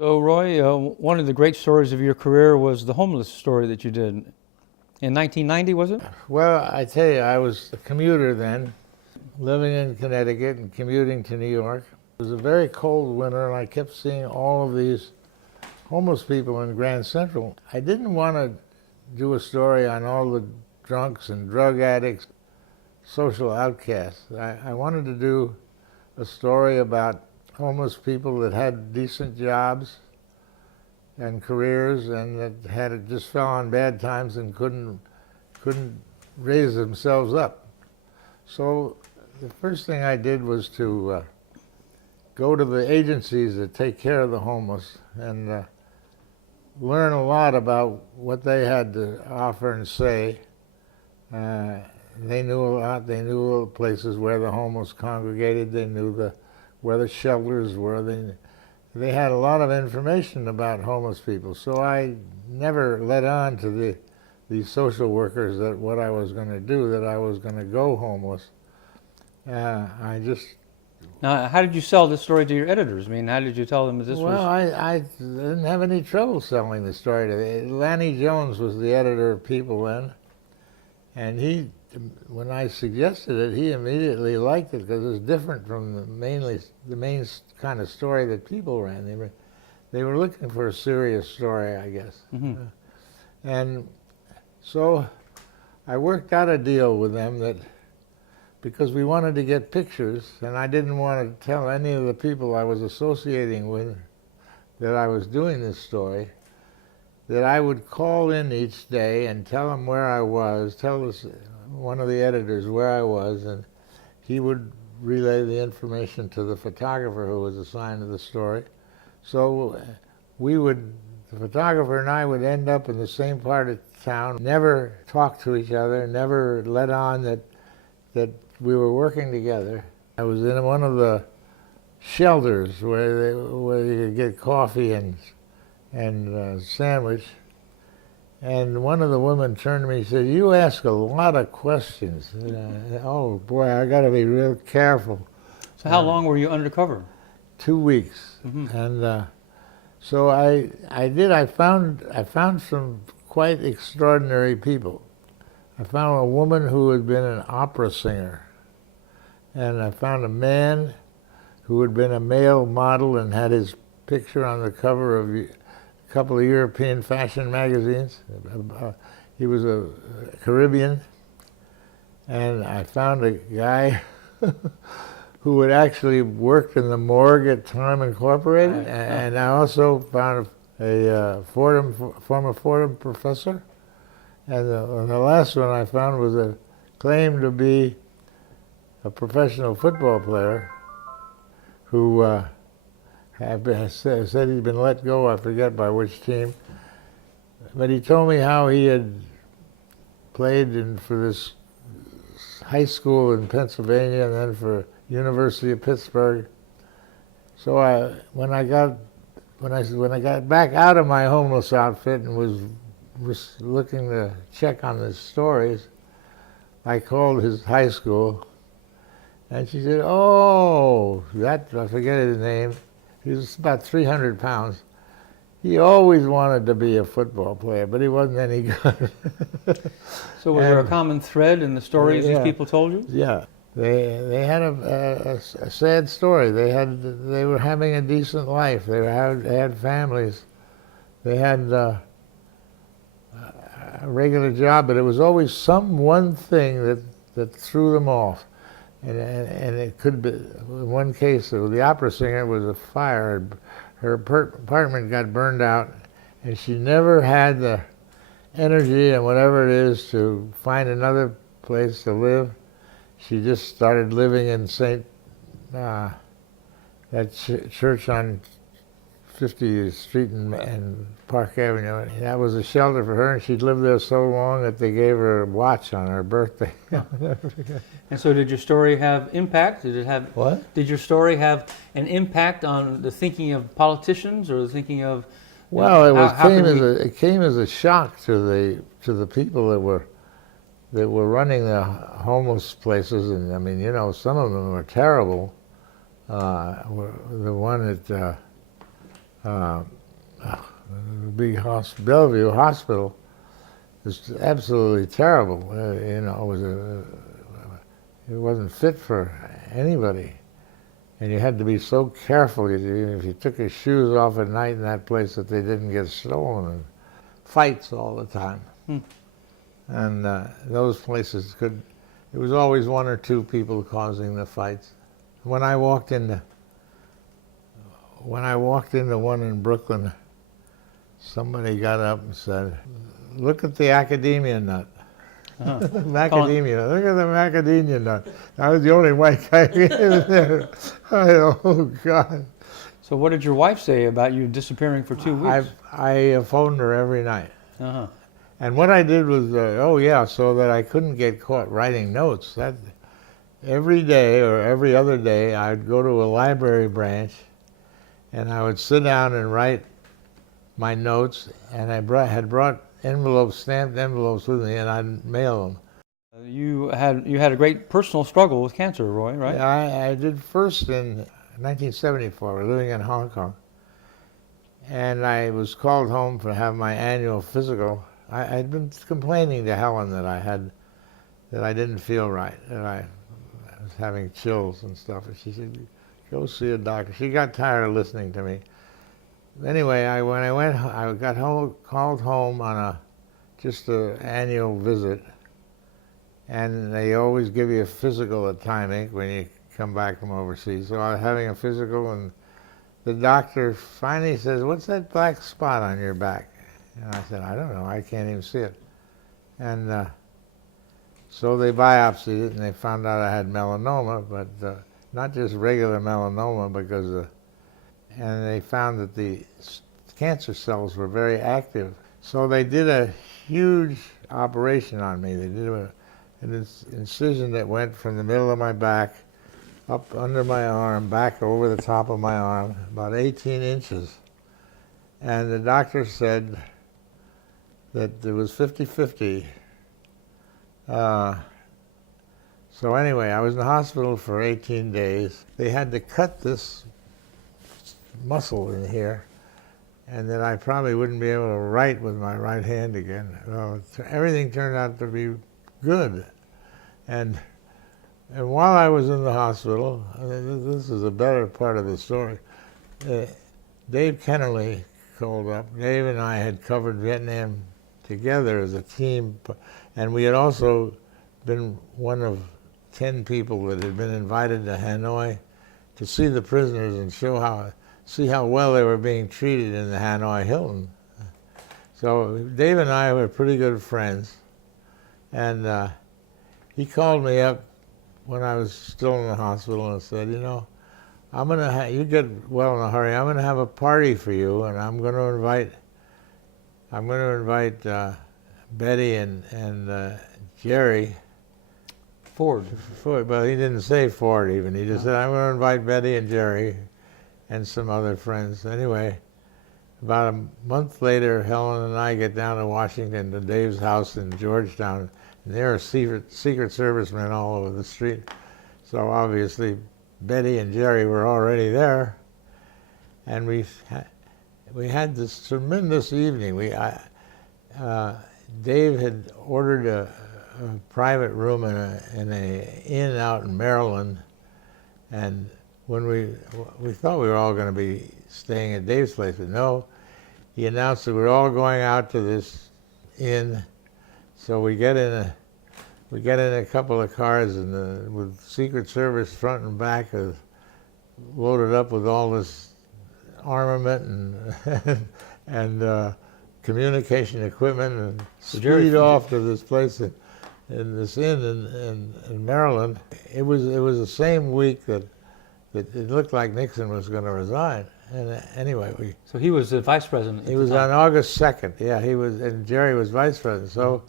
So, Roy, one of the great stories of your career was the homeless story that you did in 1990, was it? Well, I tell you, I was a commuter then, living in Connecticut and commuting to New York. It was a very cold winter, and I kept seeing all of these homeless people in Grand Central. I didn't want to do a story on all the drunks and drug addicts, social outcasts. I wanted to do a story about homeless people that had decent jobs and careers and that had just fell on bad times and couldn't raise themselves up. So the first thing I did was to go to the agencies that take care of the homeless and learn a lot about what they had to offer and say. They knew a lot. They knew places where the homeless congregated. They knew where the shelters were. They had a lot of information about homeless people. So I never let on to these social workers that what I was going to do, that I was going to go homeless. I just... Now, how did you sell this story to your editors? I mean, how did you tell them that this Well, was... I didn't have any trouble selling the story. Lanny Jones was the editor of People then, and when I suggested it, he immediately liked it because it was different from the main kind of story that People ran. They were looking for a serious story, I guess. Mm-hmm. And so I worked out a deal with them that because we wanted to get pictures, and I didn't want to tell any of the people I was associating with that I was doing this story, that I would call in each day and tell them where I was, tell one of the editors where I was, and he would relay the information to the photographer who was assigned to the story. So the photographer and I would end up in the same part of town, never talk to each other, never let on that we were working together. I was in one of the shelters where you could get coffee and sandwich. And one of the women turned to me and said, "You ask a lot of questions." Oh boy, I got to be real careful. So how long were you undercover? 2 weeks. Mm-hmm. And so I found some quite extraordinary people. I found a woman who had been an opera singer. And I found a man who had been a male model and had his picture on the cover of a couple of European fashion magazines. He was a Caribbean. And I found a guy who had actually worked in the morgue at Time Incorporated. And I also found a former Fordham professor. And the last one I found was claimed to be a professional football player who said he'd been let go, I forget by which team. But he told me how he had played for this high school in Pennsylvania and then for University of Pittsburgh. So when I got back out of my homeless outfit and was looking to check on the stories, I called his high school, and she said, "Oh, I forget his name. He was about 300 pounds. He always wanted to be a football player, but he wasn't any good." So was there a common thread in the stories these people told you? Yeah. They had a sad story. They were having a decent life. They had families. They had a regular job, but it was always some one thing that threw them off. And it could be, in one case, the opera singer was a fire. Her apartment got burned out, and she never had the energy and whatever it is to find another place to live. She just started living in that church on 50th Street and Park Avenue. And that was a shelter for her, and she'd lived there so long that they gave her a watch on her birthday. And so did your story have impact? Did it have... What? Did your story have an impact on the thinking of politicians or the thinking of... Well, it came as a shock to the people that were running the homeless places, and I mean, some of them were terrible. The one at uh, the big Bellevue Hospital was absolutely terrible. It wasn't fit for anybody. And you had to be so careful if you took your shoes off at night in that place that they didn't get stolen. And fights all the time. And those places it was always one or two people causing the fights. When I walked into one in Brooklyn, somebody got up and said, "Look at the academia nut." Macadamia. Look at the macadamia nut. I was the only white guy in there. Oh, God. So what did your wife say about you disappearing for 2 weeks? I phoned her every night. Uh-huh. And what I did was, so that I couldn't get caught writing notes. That every day or every other day, I'd go to a library branch, and I would sit down and write my notes. And I had brought stamped envelopes with me, and I'd mail them. You had a great personal struggle with cancer, Roy, right? Yeah, I did first in 1974. We were living in Hong Kong, and I was called home to have my annual physical. I'd been complaining to Helen that I didn't feel right, that I was having chills and stuff, and she said, "Go see a doctor." She got tired of listening to me. Anyway, I got called home on just an annual visit, and they always give you a physical at Time Inc. when you come back from overseas. So I was having a physical, and the doctor finally says, "What's that black spot on your back?" And I said, "I don't know. I can't even see it." And so they biopsied it, and they found out I had melanoma, but not just regular melanoma, and they found that the cancer cells were very active. So they did a huge operation on me. They did an incision that went from the middle of my back up under my arm, back over the top of my arm, about 18 inches. And the doctor said that it was 50-50. So anyway, I was in the hospital for 18 days. They had to cut this muscle in here, and that I probably wouldn't be able to write with my right hand again. Well, everything turned out to be good. And while I was in the hospital, this is a better part of the story, Dave Kennerly called up. Dave and I had covered Vietnam together as a team, and we had also been one of 10 people that had been invited to Hanoi to see the prisoners and see how well they were being treated in the Hanoi Hilton. So Dave and I were pretty good friends, and he called me up when I was still in the hospital and said, "I'm gonna you get well in a hurry. I'm gonna have a party for you, and I'm gonna invite Betty and Jerry." Ford. Well, he didn't say Ford even. He just said, "I'm going to invite Betty and Jerry and some other friends." Anyway, about a month later, Helen and I get down to Washington to Dave's house in Georgetown, and there are Secret Service men all over the street. So obviously, Betty and Jerry were already there, and we had this tremendous evening. Dave had ordered a private room in an inn out in Maryland, and when we thought we were all going to be staying at Dave's place, but no, he announced that we're all going out to this inn. So we get in a couple of cars with Secret Service front and back, loaded up with all this armament and communication equipment, and speed off to this place in this inn in Maryland. It was the same week that it looked like Nixon was going to resign. And anyway, So he was the vice president. He was on August 2nd. Yeah, he was, and Jerry was vice president. So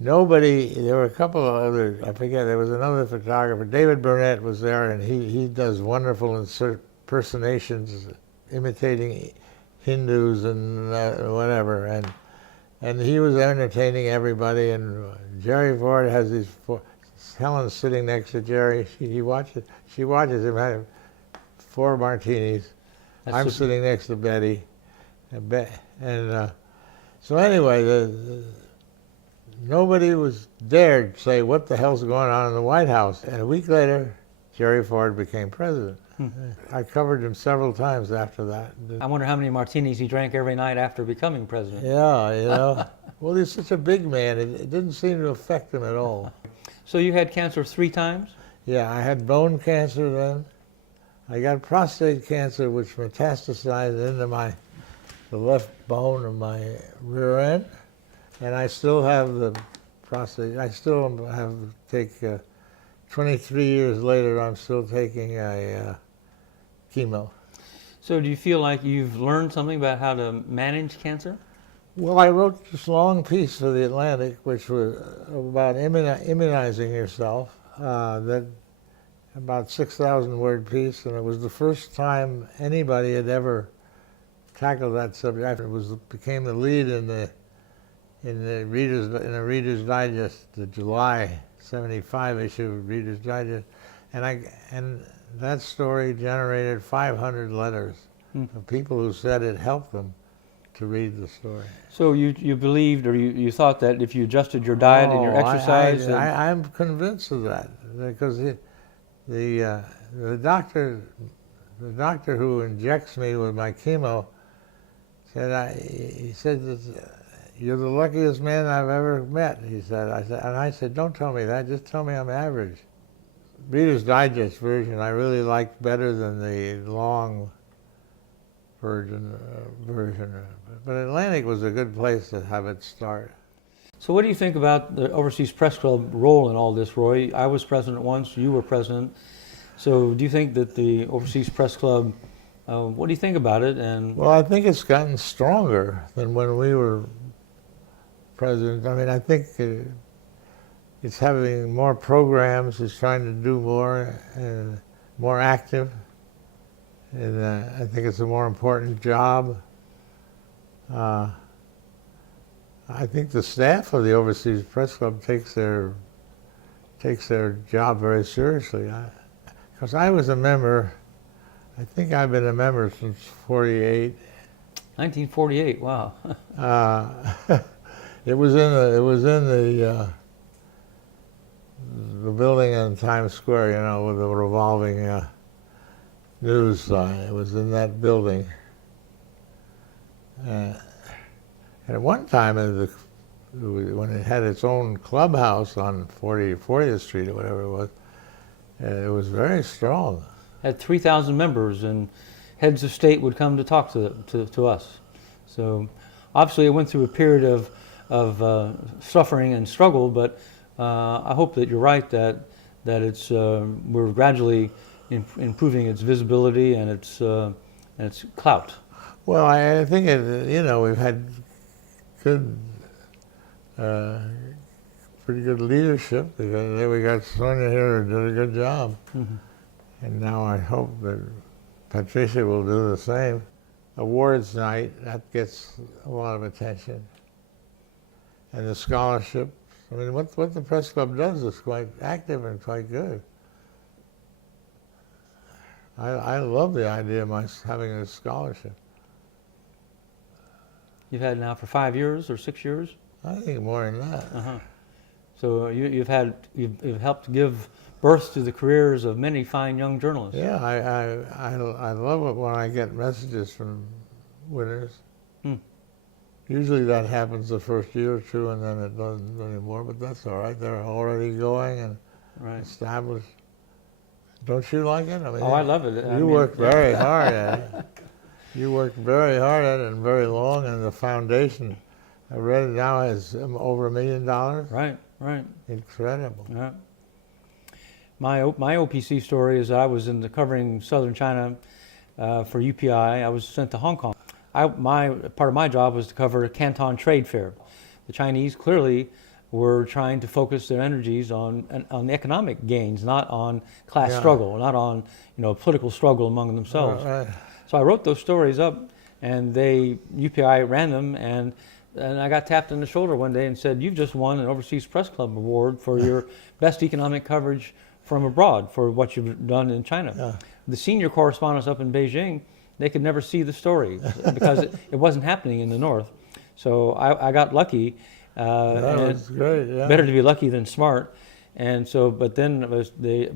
nobody. There were a couple of other. I forget. There was another photographer. David Burnett was there, and he does wonderful impersonations, imitating Hindus and whatever, and he was entertaining everybody. And Jerry Ford has these Helen's sitting next to Jerry. She watches him have 4 martinis, I'm sitting next to Betty. So anyway, nobody was dared say what the hell's going on in the White House. And a week later, Jerry Ford became president. I covered him several times after that. I wonder how many martinis he drank every night after becoming president. Yeah, you know. Well, he's such a big man, it didn't seem to affect him at all. So you had cancer 3 times? Yeah, I had bone cancer then. I got prostate cancer, which metastasized into the left bone of my rear end. And I still have the prostate. I still have to take, 23 years later, I'm still taking a chemo. So do you feel like you've learned something about how to manage cancer? Well, I wrote this long piece for the Atlantic, which was about immunizing yourself. That about 6,000 word piece, and it was the first time anybody had ever tackled that subject. It became the lead in the Reader's Digest, the July '75 issue of Reader's Digest, and that story generated 500 letters of people who said it helped them to read the story. So you believed, or you thought that if you adjusted your diet and your exercise? I'm convinced of that, because the doctor who injects me with my chemo he said you're the luckiest man I've ever met. He said. I said, don't tell me that. Just tell me I'm average. Reader's Digest version I really liked better than the long version. But Atlantic was a good place to have it start. So what do you think about the Overseas Press Club role in all this, Roy? I was president once, you were president. So do you think that the Overseas Press Club, what do you think about it? And well, I think it's gotten stronger than when we were president. I mean, I think it's having more programs, it's trying to do more, and more active. And I think it's a more important job. I think the staff of the Overseas Press Club takes their job very seriously. Because I was a member, I think I've been a member since '48. 1948, wow. It was in the building in Times Square, you know, with the revolving news sign. It was in that building. And at one time, when it had its own clubhouse on 40th Street or whatever it was very strong. Had 3,000 members, and heads of state would come to talk to us. So obviously it went through a period of suffering and struggle, but I hope that you're right that it's we're gradually improving its visibility and its clout. Well, I think we've had good, pretty good leadership. Because we got Sonia here who did a good job, and now I hope that Patricia will do the same. Awards night, that gets a lot of attention, and the scholarship. I mean, what the press club does is quite active and quite good. I love the idea of having a scholarship. You've had it now for 5 years or 6 years? I think more than that. So you've helped give birth to the careers of many fine young journalists. Yeah, I love it when I get messages from winners. Usually that happens the first year or two, and then it doesn't anymore. But that's all right. They're already going and established. Don't you like it? I mean, I love it. You work very hard at it. You worked very hard at it and very long, and the foundation, I read it now, has over $1 million. Right. Incredible. Yeah. My OPC story is I was covering southern China for UPI. I was sent to Hong Kong. Part of my job was to cover a Canton Trade Fair. The Chinese clearly were trying to focus their energies on the economic gains, not on class struggle, not on political struggle among themselves. So I wrote those stories up, and UPI ran them, and I got tapped on the shoulder one day and said, "You've just won an Overseas Press Club award for your best economic coverage from abroad for what you've done in China." The senior correspondents up in Beijing, they could never see the story because it wasn't happening in the North. So I got lucky. That was great, yeah. Better to be lucky than smart. And so, but then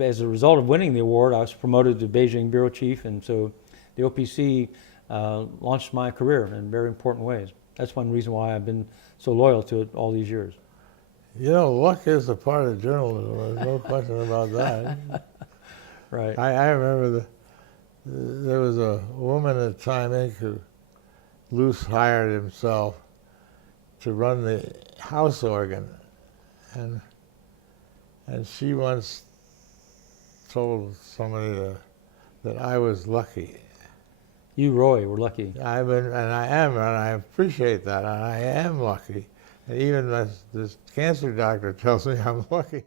as a result of winning the award, I was promoted to Beijing Bureau Chief, and so the OPC launched my career in very important ways. That's one reason why I've been so loyal to it all these years. You know, luck is a part of journalism. There's no question about that. Right. I remember there was a woman at Time Inc. who Luce hired himself to run the house organ, and she once told somebody that I was lucky. You, Roy, were lucky. I've been, and I am, and I appreciate that, and I am lucky. And even this cancer doctor tells me I'm lucky.